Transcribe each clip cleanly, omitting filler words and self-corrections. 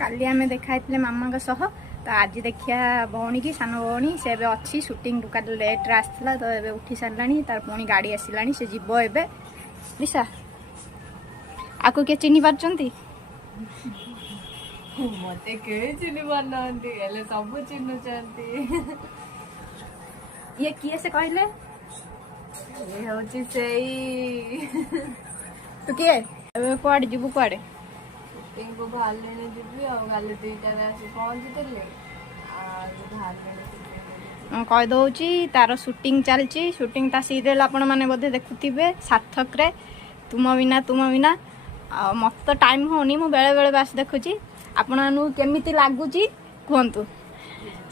काली आमे देखाइले मामा सह तो आज देखिया भौणी की सान भौणी से अच्छी सुटिंग काली लेट्रे आसला तो ये उठी सारे तार पुणी गाड़ी आसला से जीव ए लिसा आपको किए चिन्ह पार्टी मत चिन्ह पारना सब चिन्ह ये किए से कहले ये हूँ से तू किए कुआड़े जीवु कुआड़े को बाहर जी आल दुईटार आस पहुँची कहीदे तार सुटिंग चलती सुटिंग ता सीरियल आपण मैंने बोधे देखुवे सार्थक रे तुम बिना आ मत तो टाइम होनी मु बेले बेले बास देखुची आपण केमिति लागुची कहतु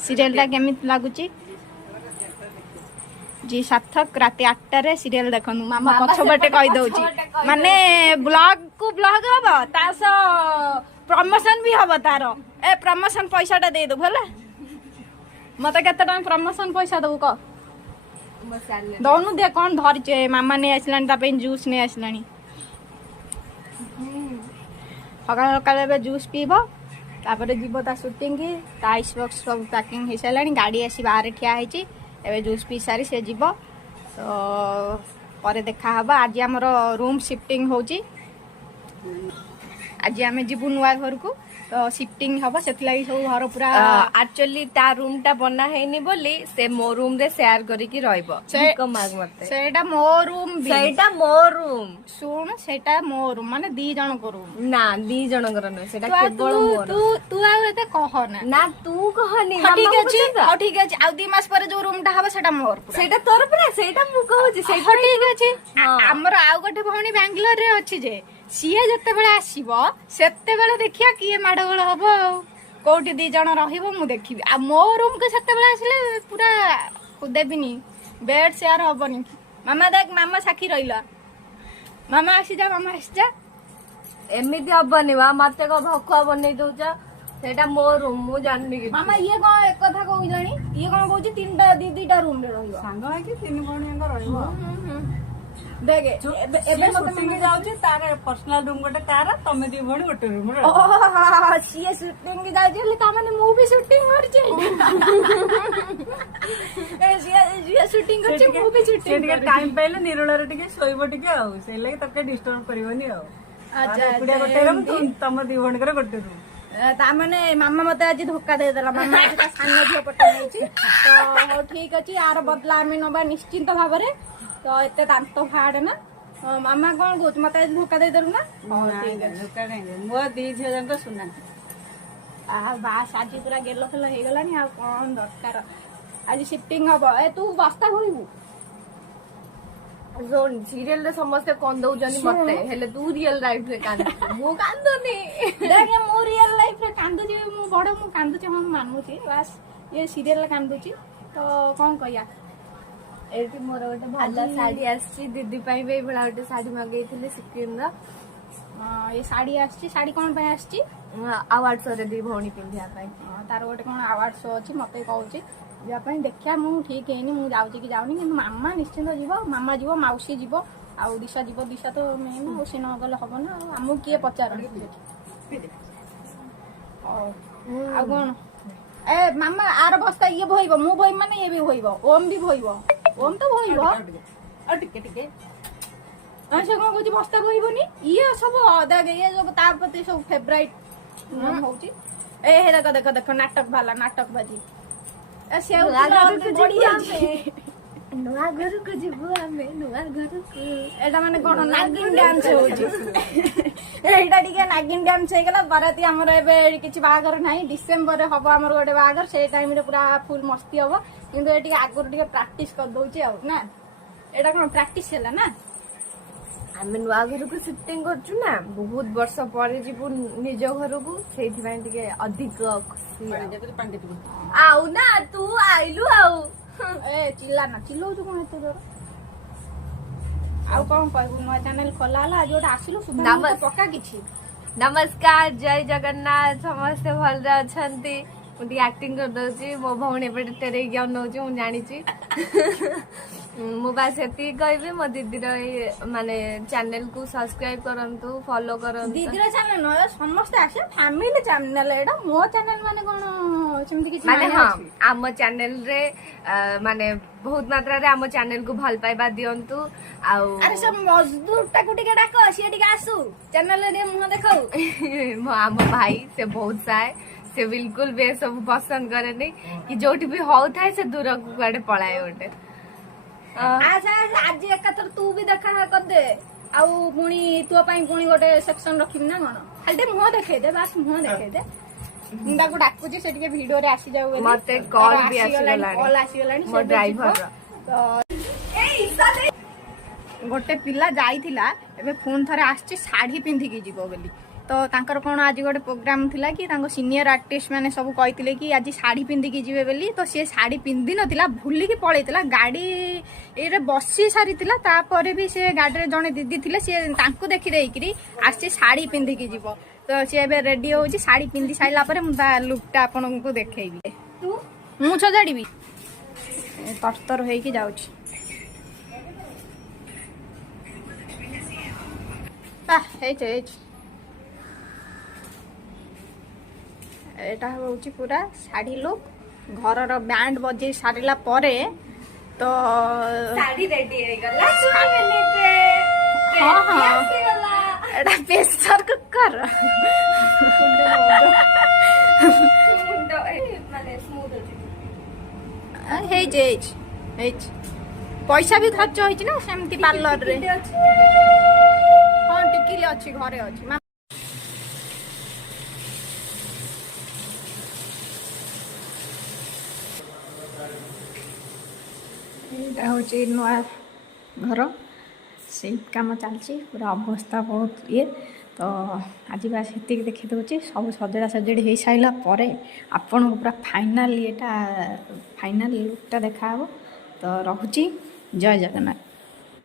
सीरियलटा केमिति लागुची जी सार्थक रात 8टारे सीरियल देखु मामा पछपटे कहीदे माने ब्लॉग को ब्लॉग हम तास प्रमोशन भी हम तार ए प्रमोशन पैसाटा दे दो भला मत केते टका प्रमोशन पैसा दबु क दौनु दे कौन धरिचे मामा नहीं आसलानी तापे जूस नहीं आसलानी सकाल सकाल जूस पीब तापर जीव ता शूटिंग की आइस बॉक्स सब पैकिंग हो सारे गाड़ी आसी बाहर ठिया होती एवं जूस पी सारी से जीव तो पर देखा हवा आज आमर रूम शिफ्टिंग होची आज आम जीवु नुआ घर को तो शिफ्टिंग हम से सब घर पूरा एक्चुअली ता रूम टा बना हैनी बोली से मो रूम रे शेयर करिकी रहइबो माग मते सेटा मो रूम सेटा मो रूम सुन सेटा मो रूम माने दी जण को रूम ना दी जण कर न सेटा केवल मोर तू तू आ एते कह ना तू कहनी ठीक अछि ठीक अछि आ 2 मास पर जो रूम टा हबो सेटा मोर सेटा तोर पर सेटा मु कहूची सेटा ठीक अछि हमर आउ गोटे भौणी बेंगलोर रे अछि जे सीए जते बेले आसीबो सेते बेले देखिया किए माडगोल हबो कोठी दी जण रहिबो मु देखिबी आ मो रूम के सेते बेले आसिले पूरा देबिनी बेड शेयर हबनी मामा देख मामा साखी रहिला मामा आसी जा एमिति हबनी वा मते को भखुआ बनै दउचा सेटा मो रूम मु जाननी कि मामा ये कोन एक कथा कहइलानी ये कोन कहउची तीनटा दीटा रूम रे रहिबो सांग है कि तीन भणियां रहिबो देखे एबे शूटिंग जाउची तार पर्सनल रूम गोटे तार तमे दी भणी गोटे रूम रे सीए शूटिंग जाउची ले ता माने मु भी शूटिंग करची सीए शूटिंग करची मु भी शूटिंग टिके टाइम पाइले निरोला रे टिके सोइबो टिके आ से लागि तके डिस्टर्ब करिवनी आ अच्छा गोटे रूम तमे दी भणी करे गोटे रूम ता माने मामा मते आज धोखा दे देला मामा आज सानो झियो पटे नैची तो ठीक अछि यार बदला आमे नबा निश्चिंत भाबरे तो एते दांत फाड़े ना मामा कौन कहू मत धोखा दे देलु ना धोखा नहीं मो दी झियो जंक सुना बास आज पूरा गेलो खेल हो गलानी आ कौन दरकार आज शिफ्टिंग हम ए तू बस्ता घोड़ू जोन सीरियल रे समस्त कोन दउजनी मते हेले तू रियल लाइफ रे कान मु कांदोनी देखे मु रियल लाइफ रे कांदो जे मु बड़ मु कांदो जे हम मानू छी बस ये सीरियल रे कांदो छी तो कौन कहिया एटी मोर गोटे भला साड़ी आसी दीदी पाई बे बड़ा गोटे साड़ी मगैथिले सिक्किम रा ये साड़ी आसी साड़ी कौन पे आसी अवार्ड शो रे दी भौणी पिंधिया पाई तार गोटे कौन अवार्ड शो अछि मते कहूची जा पाई देखिया मु ठीक हेनी मु जाउची कि जाउनी किंतु मामा निश्चिंत जीवो मामा जीवो माउसी जीवो आ दिशा जीवो दिशा तो मेन ओसी न गले हबो ना हमु किए पचार आ कोन ए मामा आर बस्ता ये भइबो मु भइ माने ये भी भइबो ओम भी भइबो ओम तो भइबो आ टिके अच्छा कौन कहूँ बस्ता भइबोनी ये सब देख ये सब ता प्रति सब फेवराइट होउची ए हे देखो देखो नाटक वाला नाटक बाजी ए से नुआ घर को जीवो हमें नुआ घर को एटा माने कोन नागिन डांस होउची एटा टिके नागिन डांस हे गेला बाराती हमर एबे किछि बागर नाही डिसेंबर रे हबो हमर गोटे बागर से टाइम रे पूरा फुल मस्ती हबो किंतु एटी आगर टिके प्रैक्टिस कर दउची आ ना एटा कोन प्रैक्टिस हैला ना आमे नुआ घर को शिफ्टिंग करछु ना बहुत वर्ष पर जीवु निज घर को सेठी भाई टिके अधिक खुशी आउ ना तू आइलु आउ ए चिल्ला ना चिल्लौ तू कोन एते जोर आउ कोन कहबो नुआ चैनल खोलाला जोटा आसिलु सुधा पक्का किछि नमस्कार जय जगन्नाथ समस्त भल रे अछंती मुटी एक्टिंग कर दउची मो भौणी पे टेरे ज्ञान नउची मु जानि छी ମୁଁ ବାସ୍ ଏତିକି କହିବି ମୋ ଦିଦିର ଏଇ ମାନେ ଚ୍ୟାନେଲ କୁ ସବସ୍କ୍ରାଇବ କରନ୍ତୁ, ଫଲୋ କରନ୍ତୁ। ଦିଦିର ଚ୍ୟାନେଲ ନୁହଁ, ସମସ୍ତେ ଆସିବେ ଫ୍ୟାମିଲି ଚ୍ୟାନେଲ, ଏଇଟା ମୋ ଚ୍ୟାନେଲ ମାନେ କଣ ସେମିତି କିଛି ମାନେ ମାନେ ହଁ ଅଛି? ଆମ ଚ୍ୟାନେଲ ରେ ମାନେ ବହୁତ ମାତ୍ରାରେ ଆମ ଚ୍ୟାନେଲ କୁ ଭଲ ପାଇବା ଦିଅନ୍ତୁ। ଆଉ ଆରେ ସେ ମଜଦୁର ଟାକୁ ଟିକେ ଡାକ, ସିଏ ଟିକେ ଆସୁ ଚ୍ୟାନେଲରେ ଟିକେ ମୁହଁ ଦେଖାଉ। ଆମ ଭାଇ ସେ ବହୁତ ସାଏ, ସେ ବିଲକୁଲ ବି ଏସବୁ ପସନ୍ଦ କରେନି କି ଯୋଉଠି ବି ହଉଥାଏ ସେ ଦୂରକୁ କୁଆଡେ ପଳାଏ ଗୋଟେ। ଆଚ୍ଛା ଆଜି ଏକାଥରେ ତୁ ବି ଦେଖା କରିଦେ, ଆଉ ପୁଣି ତୋ ପାଇଁ ପୁଣି ଗୋଟେ ସେକ୍ସନ ରଖିବି ନା କଣ? ଖାଲି ଟିକେ ମୁହଁ ଦେଖେଇଦେ, ବାସ୍ ମୁହଁ ଦେଖେଇଦେ। ମୁଁ ତାକୁ ଡାକୁଛି ସେ ଟିକେ ଭିଡିଓରେ ଆସିଯାଉ ବୋଲି। ମତେ କଲ୍ ବି କଲ୍ ଆସିଗଲାଣି ମୋ ଡ୍ରାଇଭର। ଗୋଟେ ପିଲା ଯାଇଥିଲା, ଏବେ ପୁଣି ଥରେ ଆସିଛି ଶାଢୀ ପିନ୍ଧିକି ଯିବ ବୋଲି। ତ ତାଙ୍କର କଣ ଆଜି ଗୋଟେ ପ୍ରୋଗ୍ରାମ ଥିଲା କି ତାଙ୍କ ସିନିୟର ଆର୍ଟିଷ୍ଟ ମାନେ ସବୁ କହିଥିଲେ କି ଆଜି ଶାଢୀ ପିନ୍ଧିକି ଯିବେ ବୋଲି। ତ ସିଏ ଶାଢୀ ପିନ୍ଧି ନଥିଲା, ଭୁଲିକି ପଳେଇଥିଲା, ଗାଡିରେ ବସି ସାରିଥିଲା। ତାପରେ ବି ସେ ଗାଡିରେ ଜଣେ ଦିଦି ଥିଲେ, ସିଏ ତାଙ୍କୁ ଦେଖି ଦେଇକିରି ଆସିଛି ଶାଢୀ ପିନ୍ଧିକି ଯିବ। ତ ସିଏ ଏବେ ରେଡି ହଉଛି, ଶାଢୀ ପିନ୍ଧି ସାରିଲା ପରେ ମୁଁ ତା ଲୁକଟା ଆପଣଙ୍କୁ ଦେଖେଇବି। ମୁଁ ସଜାଡ଼ିବି, ତରତର ହେଇକି ଯାଉଛି। ହେଇଛି ଏଇଟା ହେଉଛି ପୁରା ଶାଢ଼ୀ ଲୁକ୍। ଘରର ବ୍ୟାଣ୍ଡ ବଜେଇ ସାରିଲା ପରେ ତ ଶାଢୀ ରେଡି ହେଇଗଲା। ହଁ ହଁ ଏଇଟା ପ୍ରେସର କୁକର। ହେଇଛି ପଇସା ବି ଖର୍ଚ୍ଚ ହେଇଛି ନା ସେମିତି ପାର୍ଲରରେ। ହଁ ଟିକିଲି ଅଛି, ଘରେ ଅଛି। ଏଇଟା ହେଉଛି ନୂଆ ଘର, ସେଇ କାମ ଚାଲିଛି, ପୁରା ଅବସ୍ଥା ବହୁତ ଇଏ। ତ ଆଜି ବାସ୍ ସେତିକି ଦେଖି ଦେଉଛି। ସବୁ ସଜଡ଼ା ସଜଡ଼ି ହେଇସାରିଲା ପରେ ଆପଣଙ୍କୁ ପୁରା ଫାଇନାଲ୍ ଲୁକ୍ଟା ଦେଖାହେବ। ତ ରହୁଛି, ଜୟ ଜଗନ୍ନାଥ।